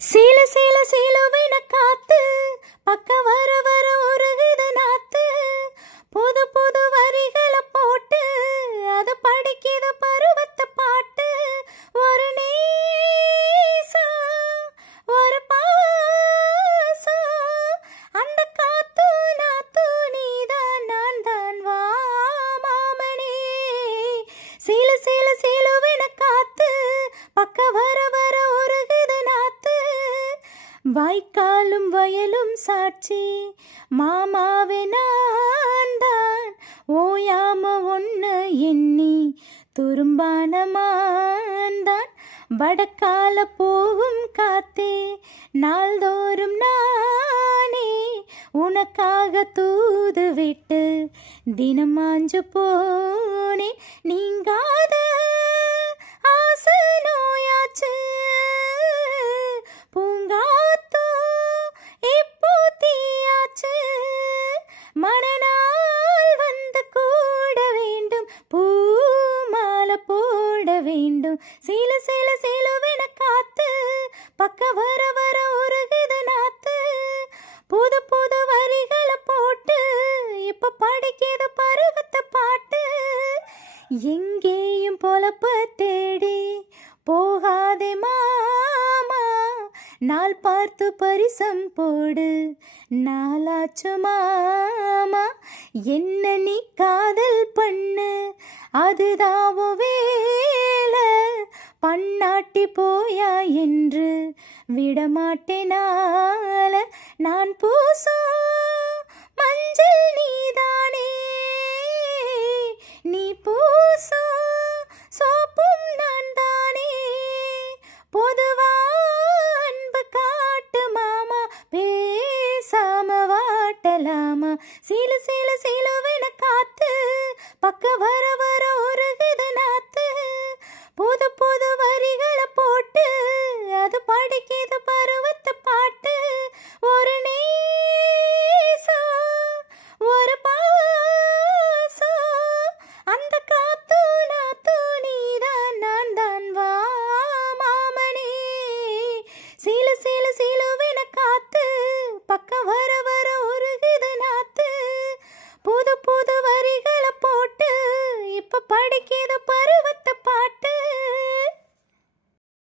சீல சீல சீலுவின காத்து பக்க வர வர உருகுது நாத்து. புது புது வரிகளை போட்டு அது படிக்குது பருவத்தை பாட்டு. ஒரு நேசம் ஒரு பாசம் அந்த காத்து நாத்து நீதான் நான் தான் வா மாமனே. சீல சீல சீலுவின காத்து பக்க வர வர உருகுது நாத்து. வாய்க்காலும் வயலும் சாட்சி மாமாவே நான் தான். ஓயாம ஒன்று எண்ணி துரும்பான மாந்தான். வடக்கால போகும் காத்தே நாள்தோறும் நானே உனக்காக தூது விட்டு தினமாஞ்சு போனே. நீங்காத ஆசை நோயாச்சு பூங்காத்தோ இப்போ தீயாச்சு. மனநாள் வந்து கூட வேண்டும் பூமாலை போட வேண்டும். சீல சீல சீலுவென காத்து பக்க வர வர உருகுது நாத்து. புது புது வரிகளை போட்டு இப்ப படிக்குது பருவத்தை பாட்டு. எங்கேயும் பொழப்ப தேடி போகாதே மாமா, நாள் பார்த்து பரிசம் போடு நாளாச்சு மாமா. என்ன நீ காதல் பண்ணு அதுதாவோ வேலை, பண்ணாட்டி போயா என்று விடமாட்டேனால. நான் பூசும் மஞ்சள் நீதானே, நீ பூசும் சோப்பும் நான் தானே. பொதுவா அன்பு காட்டு மாமா, பேசாம வாட்டலாமா. சீல சீல சீலுவ